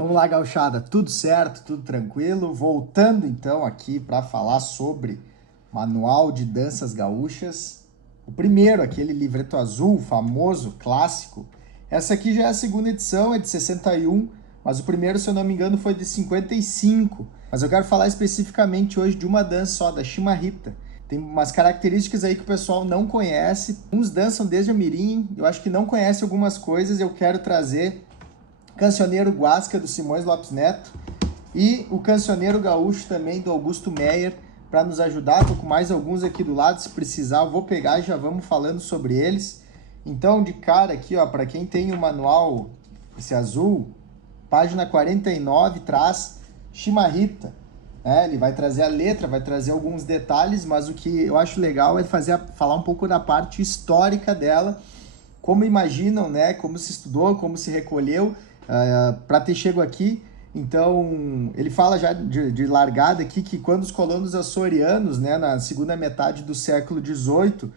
Vamos lá, gauchada, tudo certo, tudo tranquilo. Voltando então aqui para falar sobre Manual de Danças Gaúchas. O primeiro, aquele livreto azul, famoso, clássico. Essa aqui já é a segunda edição, é de 61, mas o primeiro, se eu não me engano, foi de 55. Mas eu quero falar especificamente hoje de uma dança só, da chimarrita. Tem umas características aí que o pessoal não conhece. Uns dançam desde a mirim, eu acho que não conhece algumas coisas, eu quero trazer Cancioneiro Guasca, do Simões Lopes Neto, e o Cancioneiro Gaúcho também, do Augusto Meyer, para nos ajudar. Estou com mais alguns aqui do lado, se precisar eu vou pegar e já vamos falando sobre eles. Então, de cara aqui, ó, para quem tem o manual, esse azul, página 49, traz chimarrita. Ele vai trazer a letra, vai trazer alguns detalhes, mas o que eu acho legal é falar um pouco da parte histórica dela, como imaginam, né, como se estudou, como se recolheu, para ter chego aqui. Então, ele fala já de largada aqui que quando os colonos açorianos, né, na segunda metade do século XVIII,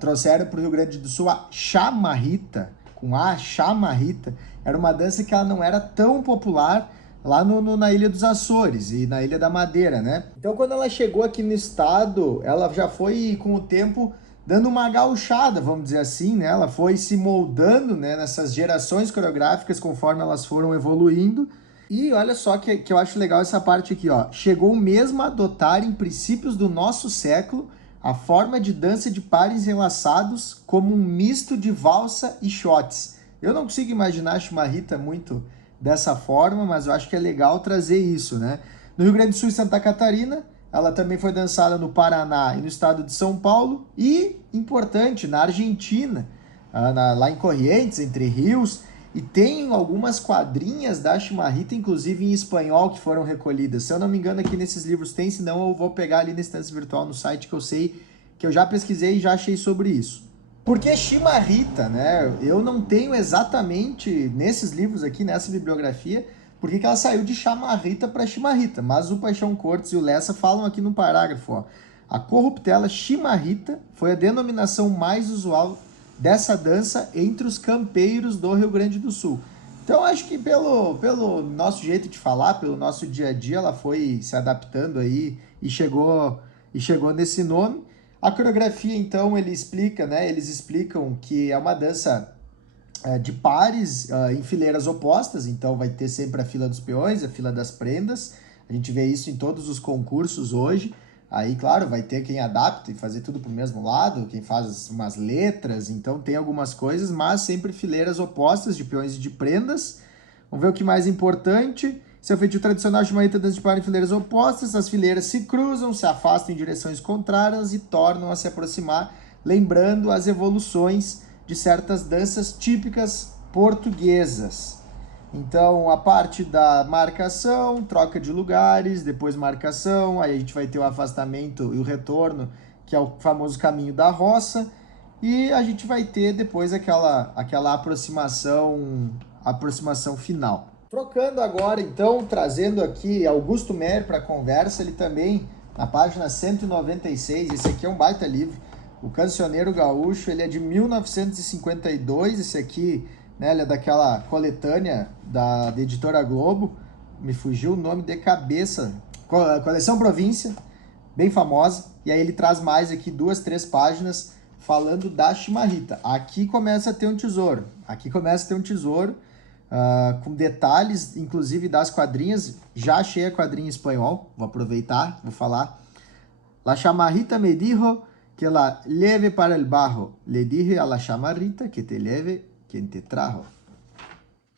trouxeram para o Rio Grande do Sul a chamarrita, com A, chamarrita, era uma dança que ela não era tão popular lá na Ilha dos Açores e na Ilha da Madeira, né? Então, quando ela chegou aqui no estado, ela já foi, com o tempo, dando uma gauchada, vamos dizer assim, né? Ela foi se moldando, né, nessas gerações coreográficas conforme elas foram evoluindo. E olha só que eu acho legal essa parte aqui, ó. Chegou mesmo a adotar, em princípios do nosso século, a forma de dança de pares enlaçados como um misto de valsa e shots. Eu não consigo imaginar a chimarrita muito dessa forma, mas eu acho que é legal trazer isso, né? No Rio Grande do Sul e Santa Catarina, ela também foi dançada no Paraná e no estado de São Paulo. E, importante, na Argentina, lá em Corrientes, Entre Rios. E tem algumas quadrinhas da chimarrita, inclusive em espanhol, que foram recolhidas. Se eu não me engano, aqui nesses livros tem, senão eu vou pegar ali na estância virtual no site que eu sei, que eu já pesquisei e já achei sobre isso. Porque chimarrita, né? Eu não tenho exatamente nesses livros aqui, nessa bibliografia, porque que ela saiu de chamarrita para chimarrita. Mas o Paixão Cortes e o Lessa falam aqui no parágrafo, ó. A corruptela chimarrita foi a denominação mais usual dessa dança entre os campeiros do Rio Grande do Sul. Então, acho que pelo nosso jeito de falar, pelo nosso dia a dia, ela foi se adaptando aí e chegou nesse nome. A coreografia, então, eles explicam que é uma dança de pares em fileiras opostas, então vai ter sempre a fila dos peões, a fila das prendas. A gente vê isso em todos os concursos hoje. Aí, claro, vai ter quem adapta e fazer tudo pro mesmo lado, quem faz umas letras, então tem algumas coisas, mas sempre fileiras opostas de peões e de prendas. Vamos ver o que mais importante. Esse é o feitio tradicional chimarrita dança de par em fileiras opostas. As fileiras se cruzam, se afastam em direções contrárias e tornam a se aproximar, lembrando as evoluções de certas danças típicas portuguesas. Então, a parte da marcação, troca de lugares, depois marcação, aí a gente vai ter o afastamento e o retorno, que é o famoso caminho da roça, e a gente vai ter depois aquela aproximação final. Trocando agora, então, trazendo aqui Augusto Meyer para a conversa, ele também, na página 196, esse aqui é um baita livro, o Cancioneiro Gaúcho, ele é de 1952, esse aqui, né, ele é daquela coletânea da Editora Globo, me fugiu o nome de cabeça, Coleção Província, bem famosa, e aí ele traz mais aqui 2, 3 páginas falando da chimarrita. Aqui começa a ter um tesouro, com detalhes, inclusive das quadrinhas. Já achei a quadrinha em espanhol, vou aproveitar, vou falar. La chamarrita me dijo que la lleve para el bajo. Le dije a la chamarrita que te lleve quien te trajo.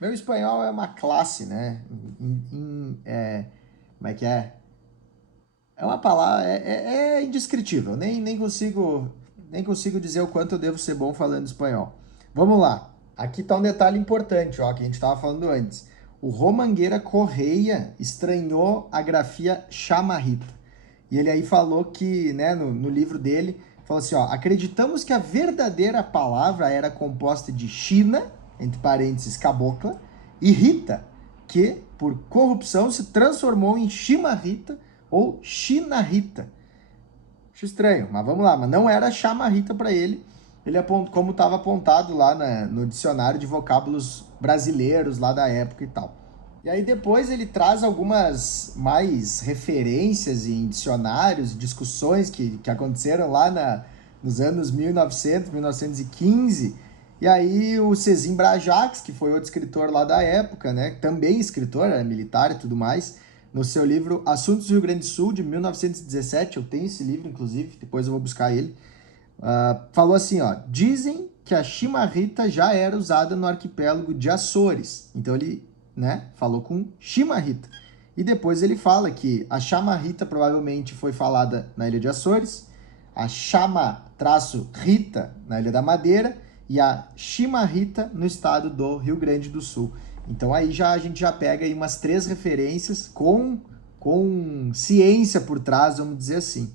Meu espanhol é uma classe, né? Como é que é? É uma palavra, é indescritível. Nem consigo dizer o quanto eu devo ser bom falando espanhol. Vamos lá. Aqui está um detalhe importante, ó, que a gente estava falando antes. O Romangueira Correia estranhou a grafia chamarrita. E ele aí falou que, né, no livro dele, falou assim, ó, acreditamos que a verdadeira palavra era composta de China, entre parênteses, cabocla, e Rita, que, por corrupção, se transformou em chimarrita ou chinarrita. Acho estranho, mas vamos lá. Mas não era chamarrita para ele. Ele como estava apontado lá no dicionário de vocábulos brasileiros lá da época e tal. E aí depois ele traz algumas mais referências em dicionários, discussões que aconteceram lá nos anos 1900, 1915. E aí o Cezim Brajax, que foi outro escritor lá da época, né, também escritor, era militar e tudo mais, no seu livro Assuntos do Rio Grande do Sul, de 1917, eu tenho esse livro, inclusive, depois eu vou buscar ele, falou assim, ó, dizem que a chimarrita já era usada no arquipélago de Açores. Então ele, né, falou com chimarrita. E depois ele fala que a chamarrita provavelmente foi falada na Ilha de Açores, a chama-rita na Ilha da Madeira e a chimarrita no estado do Rio Grande do Sul. Então aí a gente já pega aí umas 3 referências com ciência por trás, vamos dizer assim.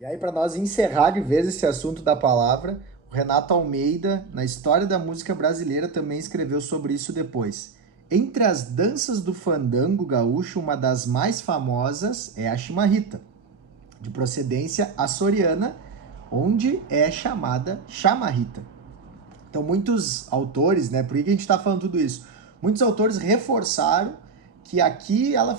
E aí, para nós encerrar de vez esse assunto da palavra, o Renato Almeida, na História da Música Brasileira, também escreveu sobre isso depois. Entre as danças do fandango gaúcho, uma das mais famosas é a chimarrita, de procedência açoriana, onde é chamada chamarrita. Então, muitos autores, né? Por que a gente está falando tudo isso? Muitos autores reforçaram que aqui ela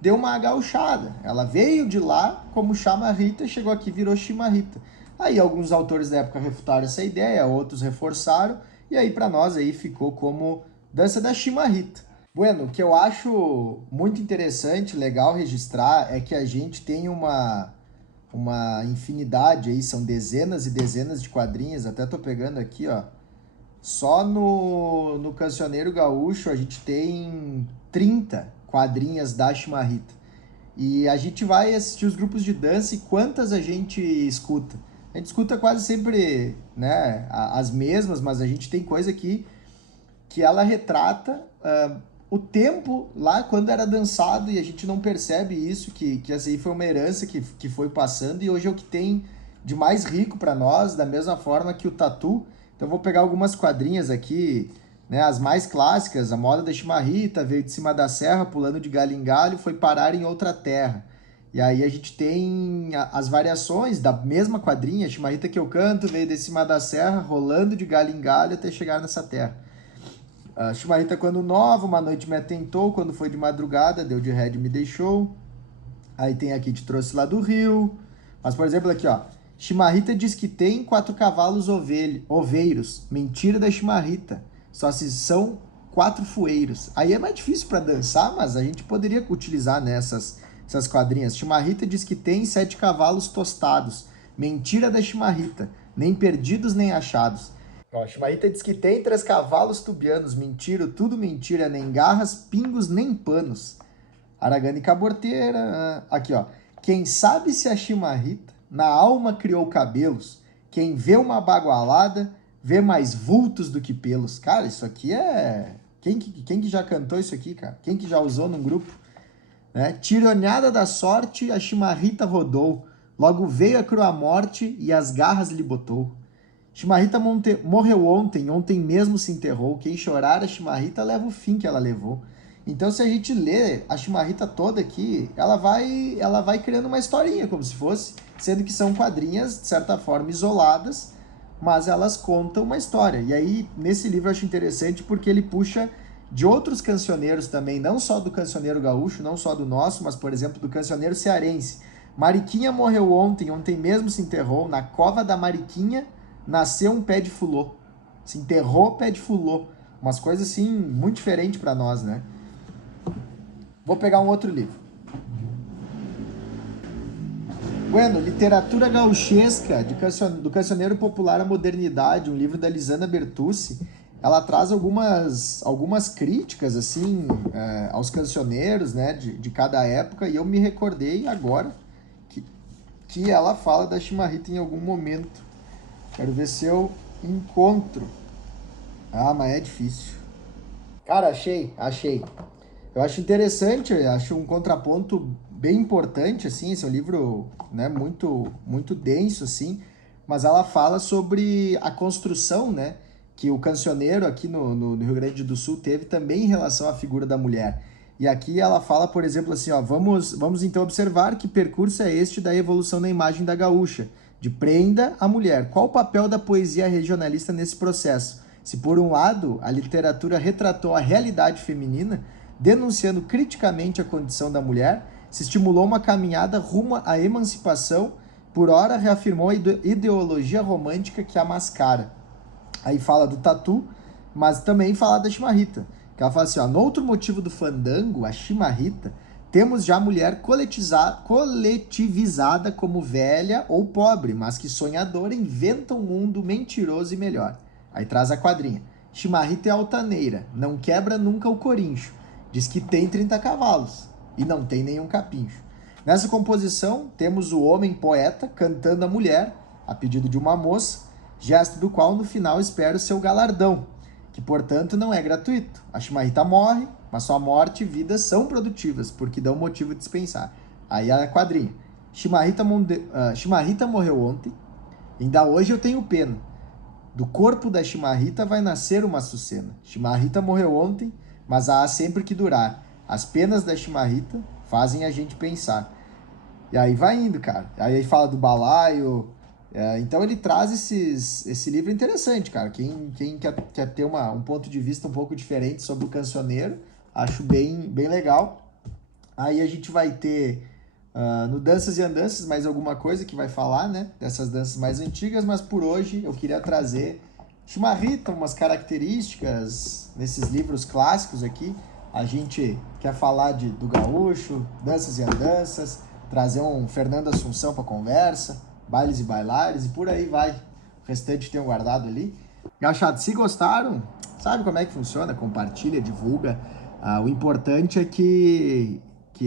deu uma gauchada. Ela veio de lá como chamarrita, chegou aqui e virou chimarrita. Aí alguns autores da época refutaram essa ideia, outros reforçaram, e aí para nós aí ficou como dança da chimarrita. Bueno, o que eu acho muito interessante, legal registrar, é que a gente tem uma infinidade aí, são dezenas e dezenas de quadrinhas, até tô pegando aqui, ó. Só no Cancioneiro Gaúcho a gente tem 30 quadrinhas da chimarrita. E a gente vai assistir os grupos de dança e quantas a gente escuta? A gente escuta quase sempre, né, as mesmas, mas a gente tem coisa aqui que ela retrata o tempo lá quando era dançado e a gente não percebe isso, que essa aí foi uma herança que foi passando e hoje é o que tem de mais rico para nós, da mesma forma que o tatu. Então vou pegar algumas quadrinhas aqui, né, as mais clássicas, a moda da chimarrita, veio de cima da serra, pulando de galho em galho, foi parar em outra terra. E aí a gente tem as variações da mesma quadrinha, a chimarrita que eu canto, veio de cima da serra, rolando de galho em galho até chegar nessa terra. A chimarrita quando nova, uma noite me atentou, quando foi de madrugada, deu de ré e me deixou. Aí tem aqui, te trouxe lá do Rio. Mas, por exemplo, aqui, ó. Chimarrita diz que tem 4 cavalos oveiros. Mentira da chimarrita. Só se são 4 fueiros. Aí é mais difícil para dançar, mas a gente poderia utilizar nessas essas quadrinhas. Chimarrita diz que tem 7 cavalos tostados. Mentira da chimarrita. Nem perdidos nem achados. Ó, chimarrita diz que tem 3 cavalos tubianos. Mentira, tudo mentira. Nem garras, pingos, nem panos. Aragana e caborteira. Aqui, ó. Quem sabe se a chimarrita na alma criou cabelos. Quem vê uma bagualada vê mais vultos do que pelos. Cara, isso aqui é... Quem que já cantou isso aqui, cara? Quem que já usou num grupo? Né? Tironhada da sorte, a chimarrita rodou. Logo veio a crua morte e as garras lhe botou. Chimarrita morreu ontem mesmo se enterrou. Quem chorar a chimarrita leva o fim que ela levou. Então, se a gente lê a chimarrita toda aqui, ela vai criando uma historinha, como se fosse, sendo que são quadrinhas, de certa forma, isoladas, mas elas contam uma história. E aí, nesse livro eu acho interessante porque ele puxa de outros cancioneiros também, não só do cancioneiro gaúcho, não só do nosso, mas, por exemplo, do cancioneiro cearense. Mariquinha morreu ontem mesmo se enterrou, na cova da Mariquinha nasceu um pé de fulô. Se enterrou, pé de fulô. Umas coisas, assim, muito diferentes para nós, né? Vou pegar um outro livro. Bueno, Literatura Gauchesca, do Cancioneiro Popular à Modernidade, um livro da Lisana Bertucci. Ela traz algumas críticas, assim, aos cancioneiros, né, de cada época, e eu me recordei agora que ela fala da chimarrita em algum momento. Quero ver se eu encontro. Ah, mas é difícil. Cara, achei. Eu acho interessante, eu acho um contraponto bem importante, assim, esse é um livro, né, muito denso, assim, mas ela fala sobre a construção, né, que o cancioneiro aqui no Rio Grande do Sul teve também em relação à figura da mulher. E aqui ela fala, por exemplo, assim, ó, vamos então observar que percurso é este da evolução da imagem da gaúcha, de prenda à mulher. Qual o papel da poesia regionalista nesse processo? Se por um lado a literatura retratou a realidade feminina, denunciando criticamente a condição da mulher, se estimulou uma caminhada rumo à emancipação, por ora reafirmou a ideologia romântica que a mascara. Aí fala do tatu, mas também fala da chimarrita. Que ela fala assim, ó, no outro motivo do fandango, a chimarrita, temos já a mulher coletivizada como velha ou pobre, mas que sonhadora inventa um mundo mentiroso e melhor. Aí traz a quadrinha. Chimarrita é altaneira, não quebra nunca o corincho. Diz que tem 30 cavalos e não tem nenhum capincho. Nessa composição, temos o homem poeta cantando a mulher, a pedido de uma moça, gesto do qual no final espera o seu galardão, que portanto não é gratuito. A chimarrita morre, mas sua morte e vida são produtivas, porque dão motivo de dispensar. Aí a quadrinha. Chimarrita morreu ontem, ainda hoje eu tenho pena. Do corpo da chimarrita vai nascer uma açucena. Chimarrita morreu ontem, mas há sempre que durar. As penas da chimarrita fazem a gente pensar. E aí vai indo, cara. Aí fala do balaio. Então ele traz esse livro interessante, cara. Quem quer ter um ponto de vista um pouco diferente sobre o cancioneiro, acho bem legal. Aí a gente vai ter no Danças e Andanças mais alguma coisa que vai falar, né? Dessas danças mais antigas, mas por hoje eu queria trazer chimarrita, umas características nesses livros clássicos aqui. A gente quer falar do gaúcho, danças e andanças, trazer um Fernando Assunção para conversa, bailes e bailares e por aí vai. O restante tem guardado ali. Gachado, se gostaram, sabe como é que funciona? Compartilha, divulga. O importante é que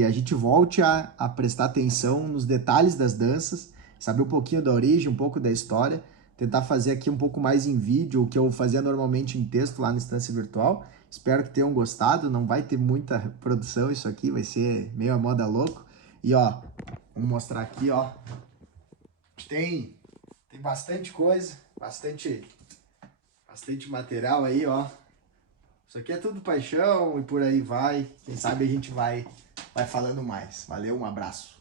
a gente volte a prestar atenção nos detalhes das danças, saber um pouquinho da origem, um pouco da história, tentar fazer aqui um pouco mais em vídeo, o que eu fazia normalmente em texto lá na Estância Virtual. Espero que tenham gostado, não vai ter muita produção isso aqui, vai ser meio a moda louco. E ó, vamos mostrar aqui, ó, tem bastante coisa, bastante material aí, ó. Isso aqui é tudo paixão e por aí vai. Quem sabe a gente vai falando mais. Valeu, um abraço.